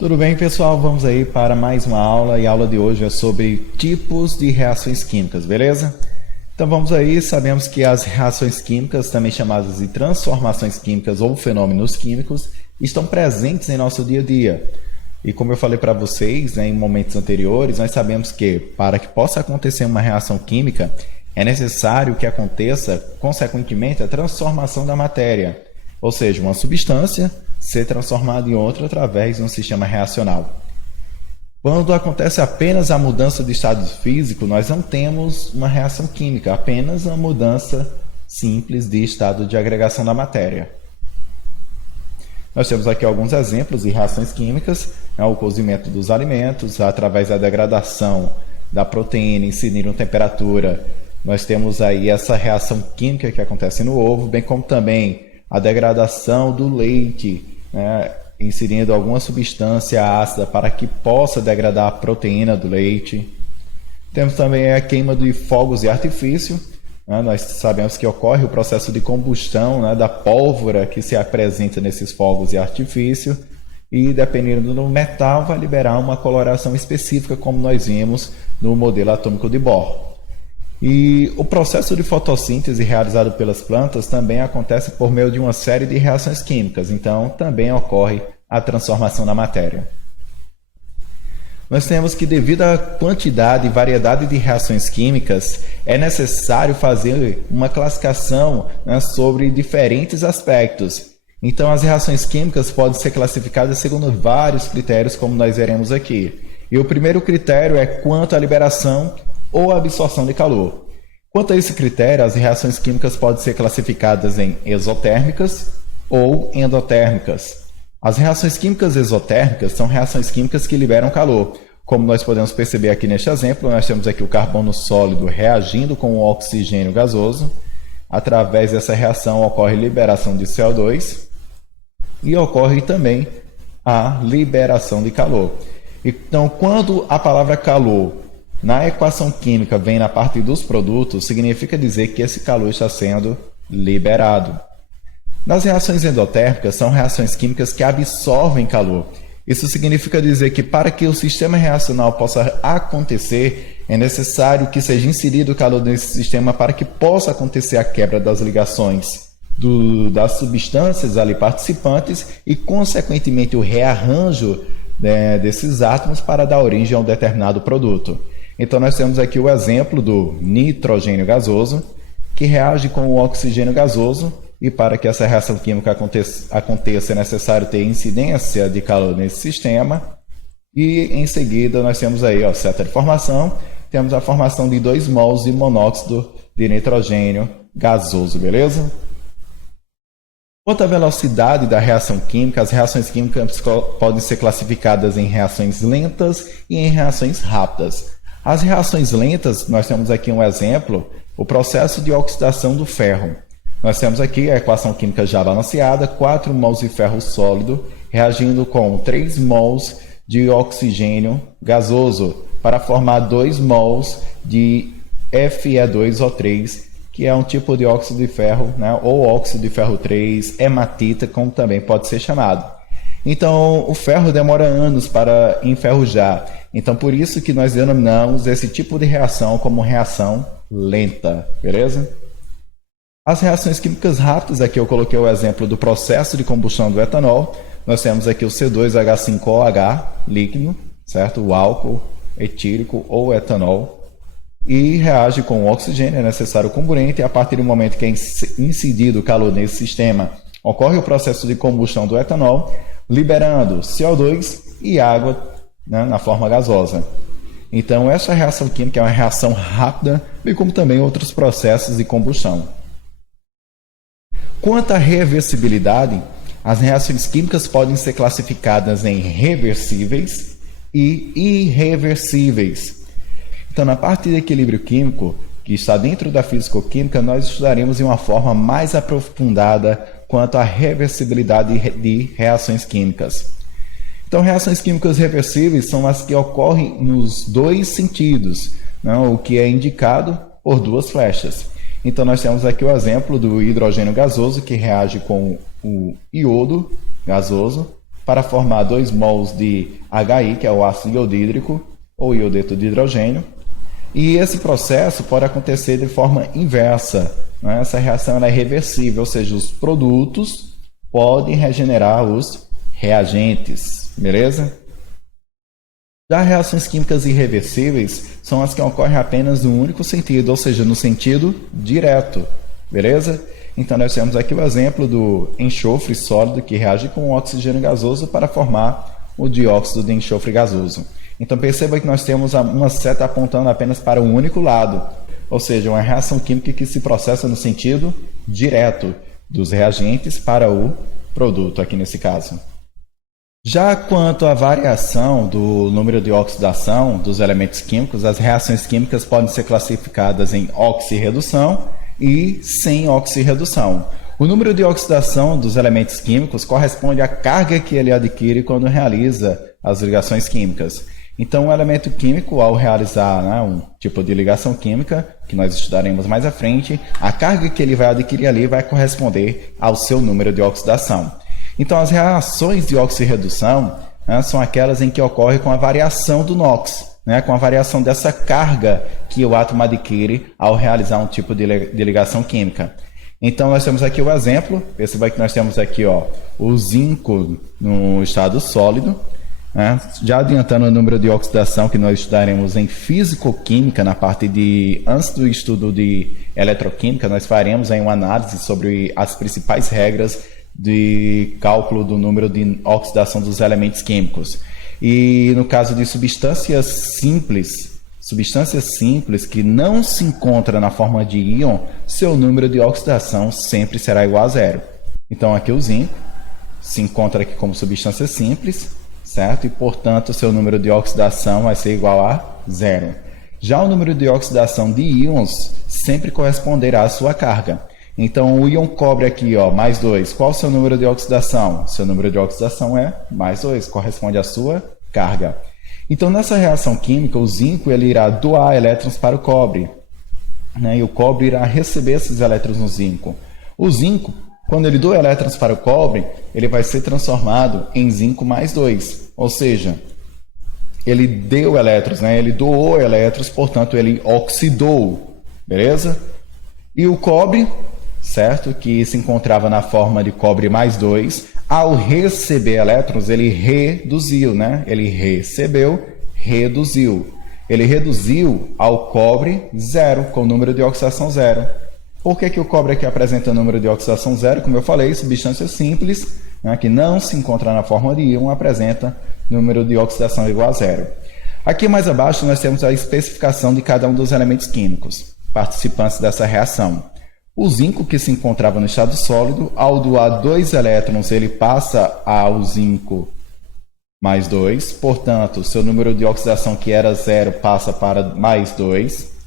Tudo bem, pessoal? Vamos aí para mais uma aula e a aula de hoje é sobre tipos de reações químicas, beleza? Então vamos aí, sabemos que as reações químicas, também chamadas de transformações químicas ou fenômenos químicos, estão presentes em nosso dia a dia. E como eu falei para vocês, né, em momentos anteriores, nós sabemos que para que possa acontecer uma reação química, é necessário que aconteça, consequentemente, a transformação da matéria, ou seja, uma substância ser transformada em outra através de um sistema reacional. Quando acontece apenas a mudança de estado físico, nós não temos uma reação química, apenas uma mudança simples de estado de agregação da matéria. Nós temos aqui alguns exemplos de reações químicas, o cozimento dos alimentos, através da degradação da proteína incidindo temperatura. Nós temos aí essa reação química que acontece no ovo, bem como também a degradação do leite, né, inserindo alguma substância ácida para que possa degradar a proteína do leite. Temos também a queima de fogos de artifício. Nós sabemos que ocorre o processo de combustão, né, da pólvora que se apresenta nesses fogos de artifício e, dependendo do metal, vai liberar uma coloração específica, como nós vimos no modelo atômico de Bohr. E o processo de fotossíntese realizado pelas plantas também acontece por meio de uma série de reações químicas, então também ocorre a transformação da matéria. Nós temos que, devido à quantidade e variedade de reações químicas, é necessário fazer uma classificação, né, sobre diferentes aspectos. Então, as reações químicas podem ser classificadas segundo vários critérios, como nós veremos aqui. E o primeiro critério é quanto à liberação ou absorção de calor. Quanto a esse critério, as reações químicas podem ser classificadas em exotérmicas ou endotérmicas. As reações químicas exotérmicas são reações químicas que liberam calor. Como nós podemos perceber aqui neste exemplo, nós temos aqui o carbono sólido reagindo com o oxigênio gasoso. Através dessa reação ocorre liberação de CO2 e ocorre também a liberação de calor. Então, quando a palavra calor na equação química vem na parte dos produtos, significa dizer que esse calor está sendo liberado. Nas reações endotérmicas, são reações químicas que absorvem calor. Isso significa dizer que para que o sistema reacional possa acontecer, é necessário que seja inserido o calor nesse sistema para que possa acontecer a quebra das ligações das substâncias ali participantes e, consequentemente, o rearranjo, né, desses átomos para dar origem a um determinado produto. Então, nós temos aqui o exemplo do nitrogênio gasoso, que reage com o oxigênio gasoso, e para que essa reação química aconteça é necessário ter incidência de calor nesse sistema. E, em seguida, nós temos aí, seta de formação, temos a formação de 2 mols de monóxido de nitrogênio gasoso, beleza? Quanto à velocidade da reação química, as reações químicas podem ser classificadas em reações lentas e em reações rápidas. As reações lentas, nós temos aqui um exemplo, o processo de oxidação do ferro. Nós temos aqui a equação química já balanceada, 4 mols de ferro sólido reagindo com 3 mols de oxigênio gasoso para formar 2 mols de Fe2O3, que é um tipo de óxido de ferro, né, ou óxido de ferro 3, hematita, como também pode ser chamado. Então, o ferro demora anos para enferrujar. Então, por isso que nós denominamos esse tipo de reação como reação lenta, beleza? As reações químicas rápidas, aqui eu coloquei o exemplo do processo de combustão do etanol. Nós temos aqui o C2H5OH líquido, certo? O álcool etílico ou etanol. E reage com o oxigênio, é necessário o comburente, e a partir do momento que é incidido o calor nesse sistema, ocorre o processo de combustão do etanol, liberando CO2 e água, né, na forma gasosa. Então, essa reação química é uma reação rápida, bem como também outros processos de combustão. Quanto à reversibilidade, as reações químicas podem ser classificadas em reversíveis e irreversíveis. Então, na parte de equilíbrio químico, que está dentro da físico-química, nós estudaremos de uma forma mais aprofundada quanto à reversibilidade de reações químicas. Então, reações químicas reversíveis são as que ocorrem nos dois sentidos, né? O que é indicado por 2 flechas. Então, nós temos aqui o exemplo do hidrogênio gasoso, que reage com o iodo gasoso para formar 2 mols de HI, que é o ácido iodídrico ou iodeto de hidrogênio. E esse processo pode acontecer de forma inversa, né? Essa reação ela é reversível, ou seja, os produtos podem regenerar os reagentes, beleza? Já reações químicas irreversíveis são as que ocorrem apenas no único sentido, ou seja, no sentido direto, beleza? Então nós temos aqui o exemplo do enxofre sólido que reage com o oxigênio gasoso para formar o dióxido de enxofre gasoso. Então perceba que nós temos uma seta apontando apenas para um único lado, ou seja, uma reação química que se processa no sentido direto dos reagentes para o produto, aqui nesse caso. Já quanto à variação do número de oxidação dos elementos químicos, as reações químicas podem ser classificadas em oxirredução e sem oxirredução. O número de oxidação dos elementos químicos corresponde à carga que ele adquire quando realiza as ligações químicas. Então, o elemento químico, ao realizar, né, um tipo de ligação química, que nós estudaremos mais à frente, a carga que ele vai adquirir ali vai corresponder ao seu número de oxidação. Então, as reações de oxirredução, né, são aquelas em que ocorre com a variação do NOx, né, com a variação dessa carga que o átomo adquire ao realizar um tipo de ligação química. Então, nós temos aqui o exemplo, perceba que nós temos aqui o zinco no estado sólido, né? Já adiantando o número de oxidação que nós estudaremos em físico-química, na parte de, antes do estudo de eletroquímica, nós faremos aí uma análise sobre as principais regras de cálculo do número de oxidação dos elementos químicos. E no caso de substâncias simples que não se encontram na forma de íon, seu número de oxidação sempre será igual a zero. Então aqui o zinco se encontra aqui como substância simples, certo? E, portanto, o seu número de oxidação vai ser igual a zero. Já o número de oxidação de íons sempre corresponderá à sua carga. Então, o íon cobre aqui, mais 2. Qual o seu número de oxidação? Seu número de oxidação é mais 2, corresponde à sua carga. Então, nessa reação química, o zinco ele irá doar elétrons para o cobre, né? E o cobre irá receber esses elétrons no zinco. O zinco, quando ele doa elétrons para o cobre, ele vai ser transformado em zinco mais 2. Ou seja, ele deu elétrons, né? Ele doou elétrons, portanto, ele oxidou. Beleza? E o cobre, certo? Que se encontrava na forma de cobre mais 2, ao receber elétrons, ele reduziu, né? Ele recebeu, reduziu. Ele reduziu ao cobre 0, com o número de oxidação 0. Por que o cobre aqui apresenta número de oxidação 0? Como eu falei, substâncias simples, né, que não se encontram na forma de íon, apresenta número de oxidação igual a 0. Aqui mais abaixo nós temos a especificação de cada um dos elementos químicos participantes dessa reação. O zinco, que se encontrava no estado sólido, ao doar 2 elétrons, ele passa ao zinco mais 2, portanto, seu número de oxidação, que era 0, passa para mais 2.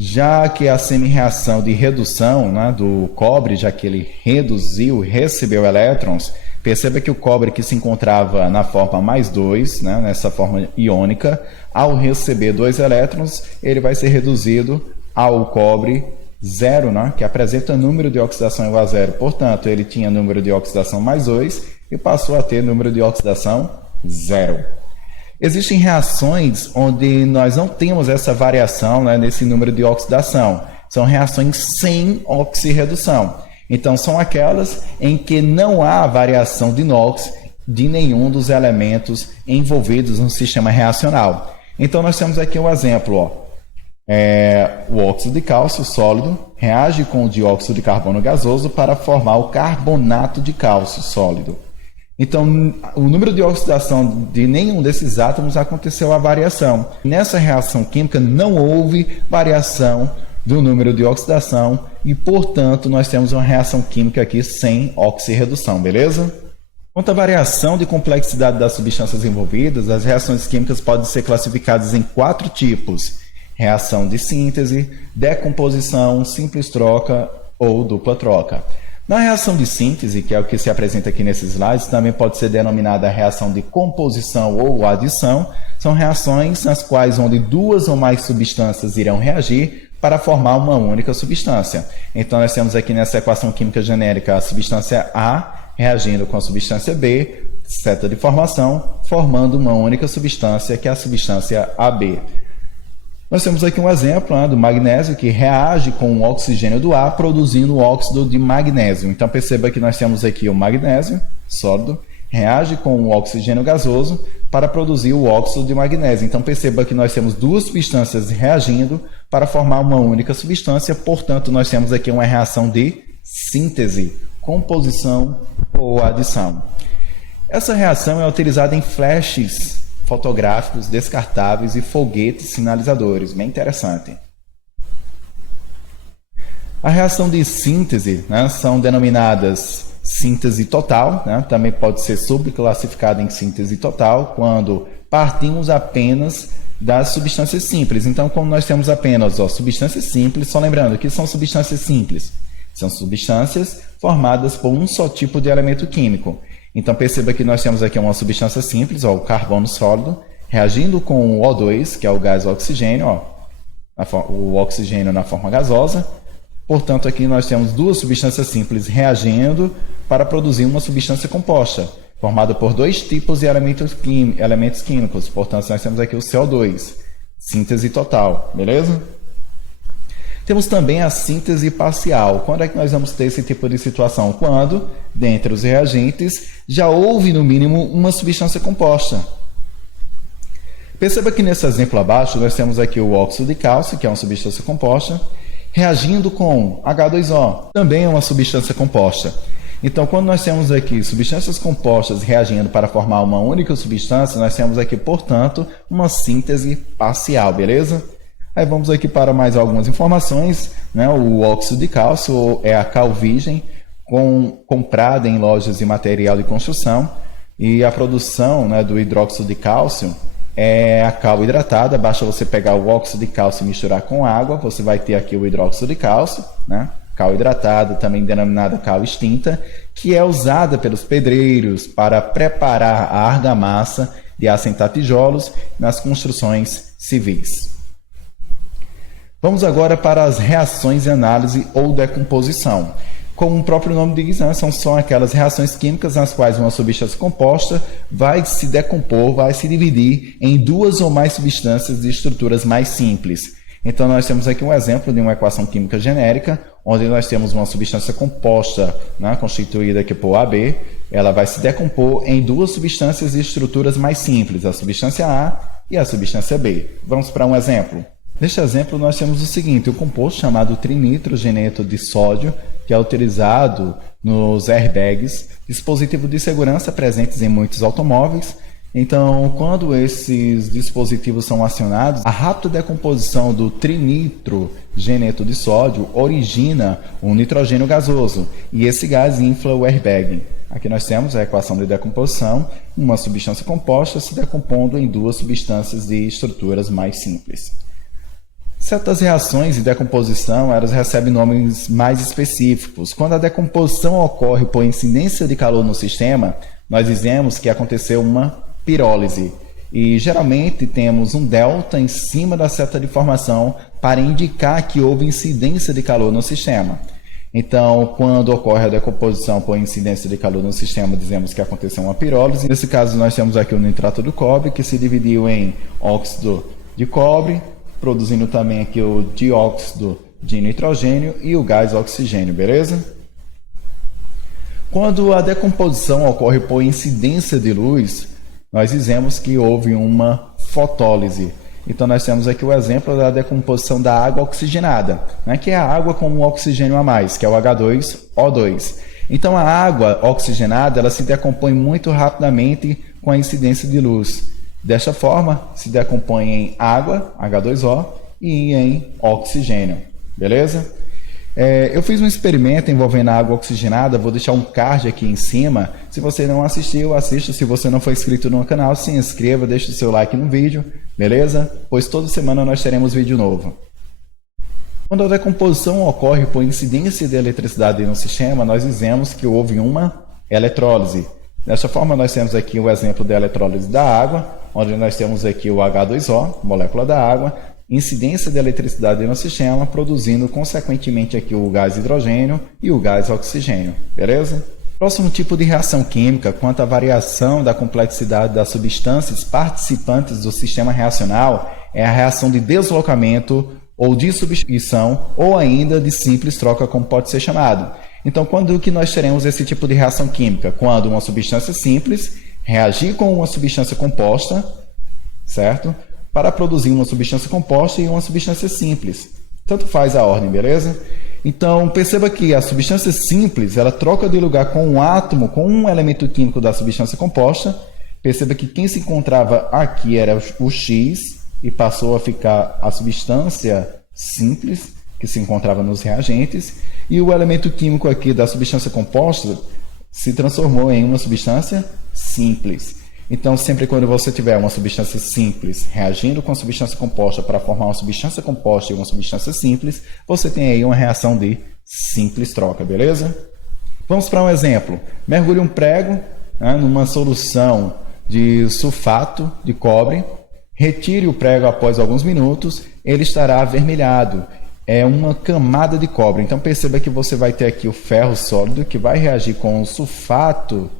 Já que a semi-reação de redução, né, do cobre, já que ele reduziu, recebeu elétrons, perceba que o cobre que se encontrava na forma mais 2, né, nessa forma iônica, ao receber 2 elétrons, ele vai ser reduzido ao cobre 0, né, que apresenta número de oxidação igual a 0. Portanto, ele tinha número de oxidação mais 2 e passou a ter número de oxidação 0. Existem reações onde nós não temos essa variação, né, nesse número de oxidação. São reações sem oxirredução. Então, são aquelas em que não há variação de NOx de nenhum dos elementos envolvidos no sistema reacional. Então, nós temos aqui um exemplo. O óxido de cálcio sólido reage com o dióxido de carbono gasoso para formar o carbonato de cálcio sólido. Então, o número de oxidação de nenhum desses átomos aconteceu a variação. Nessa reação química não houve variação do número de oxidação e, portanto, nós temos uma reação química aqui sem oxirredução, beleza? Quanto à variação de complexidade das substâncias envolvidas, as reações químicas podem ser classificadas em 4 tipos: reação de síntese, decomposição, simples troca ou dupla troca. Na reação de síntese, que é o que se apresenta aqui nesses slides, também pode ser denominada reação de composição ou adição. São reações nas quais onde 2 ou mais substâncias irão reagir para formar uma única substância. Então, nós temos aqui nessa equação química genérica a substância A reagindo com a substância B, seta de formação, formando uma única substância, que é a substância AB. Nós temos aqui um exemplo, né, do magnésio que reage com o oxigênio do ar, produzindo o óxido de magnésio. Então perceba que nós temos aqui o magnésio sólido, reage com o oxigênio gasoso para produzir o óxido de magnésio. Então perceba que nós temos duas substâncias reagindo para formar uma única substância, portanto nós temos aqui uma reação de síntese, composição ou adição. Essa reação é utilizada em flashes fotográficos descartáveis e foguetes sinalizadores. Bem interessante. A reação de síntese, né, são denominadas síntese total, né, também pode ser subclassificada em síntese total, quando partimos apenas das substâncias simples. Então, como nós temos apenas substâncias simples, só lembrando que são substâncias simples, são substâncias formadas por um só tipo de elemento químico. Então perceba que nós temos aqui uma substância simples, o carbono sólido, reagindo com o O2, que é o gás oxigênio, o oxigênio na forma gasosa. Portanto, aqui nós temos duas substâncias simples reagindo para produzir uma substância composta, formada por dois tipos de elementos químicos. Portanto, nós temos aqui o CO2, síntese total, beleza? Temos também a síntese parcial. Quando é que nós vamos ter esse tipo de situação? Quando, dentre os reagentes, já houve no mínimo uma substância composta. Perceba que nesse exemplo abaixo nós temos aqui o óxido de cálcio, que é uma substância composta, reagindo com H2O, também é uma substância composta. Então, quando nós temos aqui substâncias compostas reagindo para formar uma única substância, nós temos aqui, portanto, uma síntese parcial, beleza? Aí vamos aqui para mais algumas informações, né? O óxido de cálcio é a cal virgem comprada em lojas de material de construção, e a produção, né, do hidróxido de cálcio é a cal hidratada. Basta você pegar o óxido de cálcio e misturar com água, você vai ter aqui o hidróxido de cálcio, né? Cal hidratada, também denominada cal extinta, que é usada pelos pedreiros para preparar a argamassa de assentar tijolos nas construções civis. Vamos agora para as reações de análise ou decomposição. Como o próprio nome diz, né, são só aquelas reações químicas nas quais uma substância composta vai se decompor, vai se dividir em duas ou mais substâncias de estruturas mais simples. Então, nós temos aqui um exemplo de uma equação química genérica, onde nós temos uma substância composta, né, constituída aqui por AB, ela vai se decompor em duas substâncias de estruturas mais simples, a substância A e a substância B. Vamos para um exemplo. Neste exemplo, nós temos o seguinte: o composto chamado trinitrogeneto de sódio, que é utilizado nos airbags, dispositivo de segurança presentes em muitos automóveis. Então, quando esses dispositivos são acionados, a rápida decomposição do trinitrogeneto de sódio origina um nitrogênio gasoso, e esse gás infla o airbag. Aqui nós temos a equação de decomposição, uma substância composta se decompondo em duas substâncias de estruturas mais simples. Certas reações de decomposição, elas recebem nomes mais específicos. Quando a decomposição ocorre por incidência de calor no sistema, nós dizemos que aconteceu uma pirólise. E geralmente temos um delta em cima da seta de formação para indicar que houve incidência de calor no sistema. Então, quando ocorre a decomposição por incidência de calor no sistema, dizemos que aconteceu uma pirólise. Nesse caso, nós temos aqui o nitrato do cobre, que se dividiu em óxido de cobre, produzindo também aqui o dióxido de nitrogênio e o gás oxigênio, beleza? Quando a decomposição ocorre por incidência de luz, nós dizemos que houve uma fotólise. Então, nós temos aqui o exemplo da decomposição da água oxigenada, né, que é a água com um oxigênio a mais, que é o H2O2. Então, a água oxigenada ela se decompõe muito rapidamente com a incidência de luz. Desta forma, se decompõe em água, H2O, e em oxigênio, beleza? Eu fiz um experimento envolvendo a água oxigenada, vou deixar um card aqui em cima. Se você não assistiu, assista. Se você não for inscrito no canal, se inscreva, deixe o seu like no vídeo, beleza? Pois toda semana nós teremos vídeo novo. Quando a decomposição ocorre por incidência de eletricidade no sistema, nós dizemos que houve uma eletrólise. Dessa forma, nós temos aqui o exemplo da eletrólise da água, onde nós temos aqui o H2O, molécula da água, incidência de eletricidade no sistema, produzindo consequentemente aqui o gás hidrogênio e o gás oxigênio, beleza? Próximo tipo de reação química, quanto à variação da complexidade das substâncias participantes do sistema reacional, é a reação de deslocamento ou de substituição, ou ainda de simples troca, como pode ser chamado. Então, quando que nós teremos esse tipo de reação química? Quando uma substância simples reagir com uma substância composta, certo? Para produzir uma substância composta e uma substância simples. Tanto faz a ordem, beleza? Então, perceba que a substância simples, ela troca de lugar com um átomo, com um elemento químico da substância composta. Perceba que quem se encontrava aqui era o X e passou a ficar a substância simples, que se encontrava nos reagentes, e o elemento químico aqui da substância composta se transformou em uma substância simples. Então, sempre quando você tiver uma substância simples reagindo com a substância composta para formar uma substância composta e uma substância simples, você tem aí uma reação de simples troca, beleza? Vamos para um exemplo. Mergulhe um prego numa solução de sulfato de cobre, retire o prego após alguns minutos, ele estará avermelhado. É uma camada de cobre. Então, perceba que você vai ter aqui o ferro sólido que vai reagir com o sulfato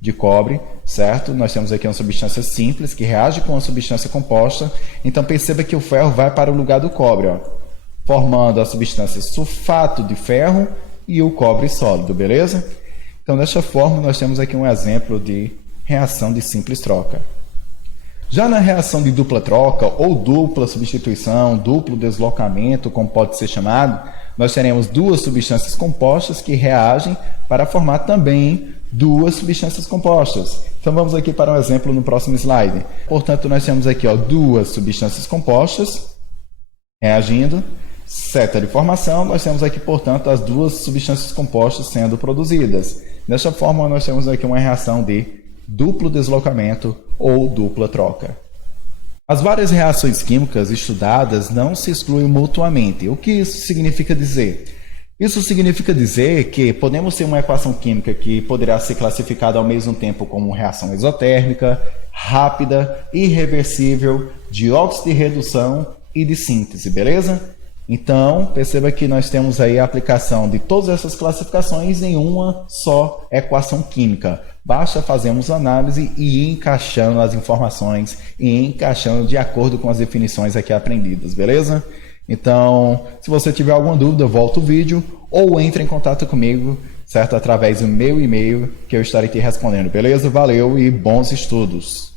de cobre, certo? Nós temos aqui uma substância simples que reage com a substância composta. Então, perceba que o ferro vai para o lugar do cobre, formando a substância sulfato de ferro e o cobre sólido, beleza? Então, desta forma, nós temos aqui um exemplo de reação de simples troca. Já na reação de dupla troca ou dupla substituição, duplo deslocamento, como pode ser chamado, nós teremos duas substâncias compostas que reagem para formar também duas substâncias compostas. Então vamos aqui para um exemplo no próximo slide. Portanto, nós temos aqui duas substâncias compostas reagindo, seta de formação, nós temos aqui, portanto, as duas substâncias compostas sendo produzidas. Desta forma, nós temos aqui uma reação de duplo deslocamento ou dupla troca. As várias reações químicas estudadas não se excluem mutuamente. O que isso significa dizer? Isso significa dizer que podemos ter uma equação química que poderá ser classificada ao mesmo tempo como reação exotérmica, rápida, irreversível, de óxido de redução e de síntese, beleza? Então, perceba que nós temos aí a aplicação de todas essas classificações em uma só equação química. Basta fazermos análise e ir encaixando as informações e encaixando de acordo com as definições aqui aprendidas, beleza? Então, se você tiver alguma dúvida, volta o vídeo ou entre em contato comigo, certo? Através do meu e-mail que eu estarei te respondendo, beleza? Valeu e bons estudos!